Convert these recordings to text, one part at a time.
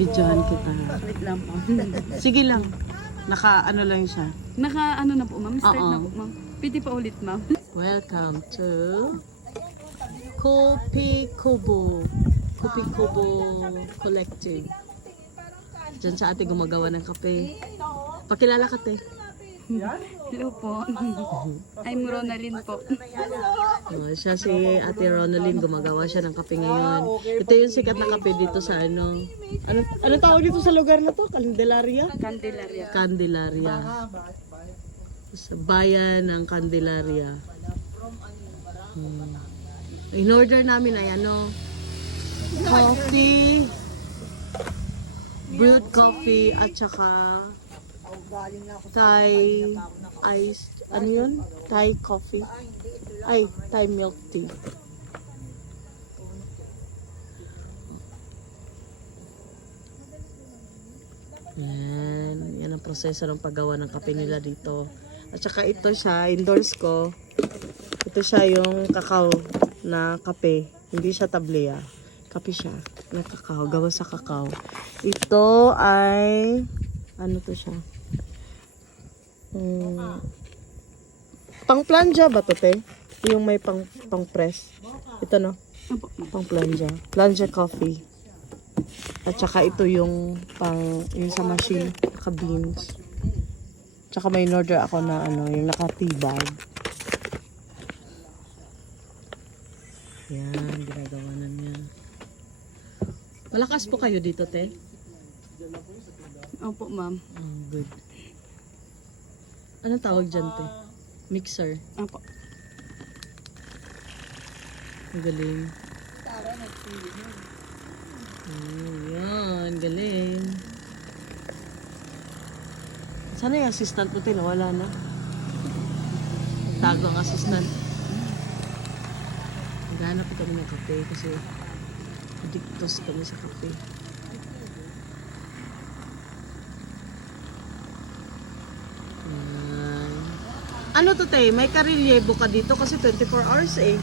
Videohan kita. Wait lang po. Sige lang. Naka ano lang siya. Naka ano na po ma'am? Start Oo. na po ma'am. Pwede pa ulit ma'am. Welcome to Kopi Kubo. Kopi Kubo Collective. Diyan sa ate gumagawa ng kape. Pakilala ka te. Hello po. I'm Ronalyn po. Oh, siya si Ate Ronaldine, gumagawa siya ng kape ngayon. Ito yung sikat na kape dito sa ano tawag dito sa lugar na to? Candelaria? Candelaria. Candelaria. Sa bayan ng Candelaria. In order namin ay coffee, brewed coffee at saka Thai ice, ano yun? Thai coffee. Ay, Thai milk tea. Yan ang proseso ng paggawa ng kape nila dito. At saka ito siya, endorse ko. Ito siya yung kakao na kape. Hindi siya tableya. Kape siya na kakao, gawa sa kakao. Ito ay, ano to siya? Pang planja ba to te? Yung may pang press. Ito no? Pang planja. Planja coffee. At saka ito yung yung sa machine, naka beans. Tsaka may order ako na yung naka tea bag. Yan, ginagawa na niya. Malakas po kayo dito te? Opo ma'am. Oh, good. Anong tawag dyan, te? Mixer. Opo. Ang galing. Yan. Galing. Sana yung assistant mo, te? Wala na. Tago ang assistant. Naghanap po kami ng kape kasi addictos kami sa kape. Ano to te? May karelyebo ka dito kasi 24 hours eh.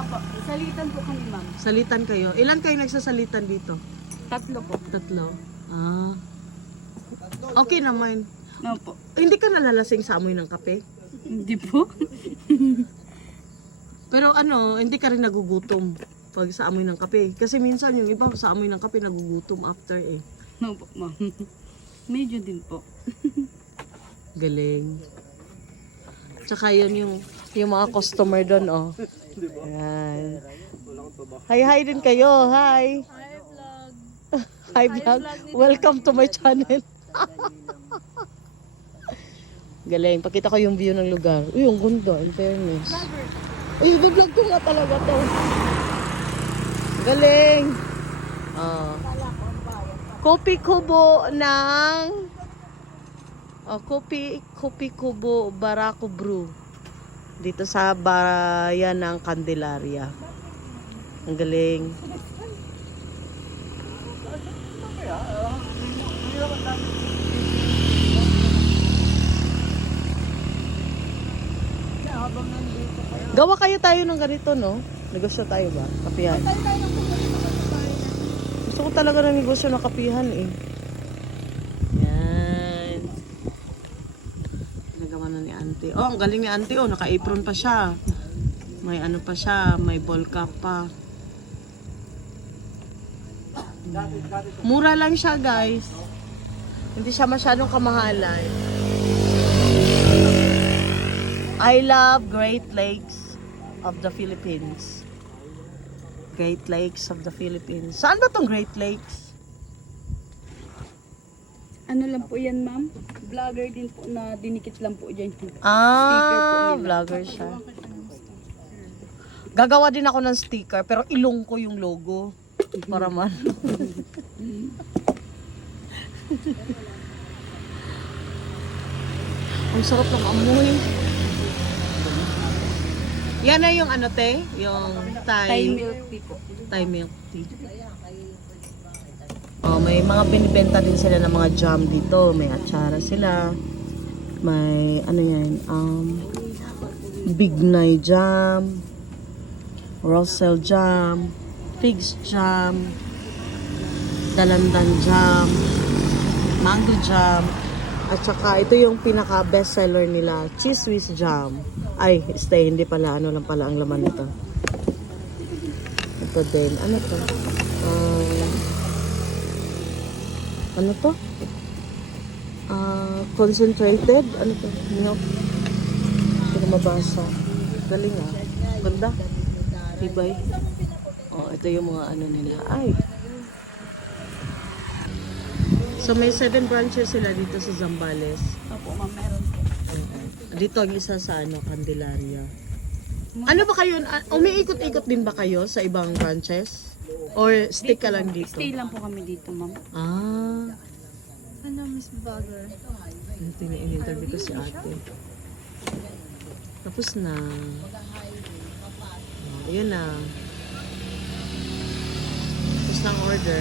Opo. Salitan po kami ma'am. Salitan kayo. Ilan kayo nagsasalitan dito? 3 po. 3. Ah. Okay naman. Opo. Hindi ka nalalasing sa amoy ng kape? Hindi po. Pero hindi ka rin nagugutom pag sa amoy ng kape. Kasi minsan yung iba sa amoy ng kape nagugutom after eh. Opo ma'am. Medyo din po. Galing. Tsaka yun yung mga customer doon, oh. Ayan. Hi din kayo. Hi. Hi vlog. Welcome to my channel. Galing. Pakita ko yung view ng lugar. Uy, ang ganda. In fairness. Uy, vlog ko nga talaga to. Galing. Oh. Kopi Kubo ng Kopi Kubo Barako Brew dito sa bayan ng Candelaria. Ang galing. Gawa kayo tayo ng ganito, no? Negosyo tayo ba? Kapihan. Gusto ko talaga ng negosyo ng kapihan eh. Ni auntie. Oh, ang galing ni auntie. Oh, naka-apron pa siya. May ano pa siya. May ball cap pa. Mura lang siya, guys. Hindi siya masyadong kamahalan. I love Great Lakes of the Philippines. Great Lakes of the Philippines. Saan ba tong Great Lakes? Ano lang po yan ma'am? Vlogger din po na dinikit lang po dyan. Vlogger siya. Gagawa din ako ng sticker pero ilong ko yung logo para man. Ang sarap ng amoy. Yan na yung te, yung Thai milk tea po. Thai milk tea. Oh, may mga binibenta din sila ng mga jam dito. May atsara sila. May Bignay jam, Russell jam, figs jam, dalandan jam, mango jam, at saka ito yung pinaka best seller nila, cheese whiz jam. Ay, stay, hindi pala, ano lang pala ang laman nito. Ito din, ano to? Ano to? Concentrated, ano to? Milk. Hindi ko mabasa. Galing ah. Ganda. Tibay. Oh, ito yung mga ano nila. Ay. So may 7 branches sila dito sa Zambales. Opo, ma'am, meron po. Dito ang isa sa ano, Candelaria. Ano ba kayo? Umiikot-ikot din ba kayo sa ibang branches? Or stick ka lang dito? Stay lang po kami dito, ma'am. Ah. Ano, Miss Vlogger? Ito in-interview ko si ate. Tapos na. Oh, yun na. Tapos na ang order.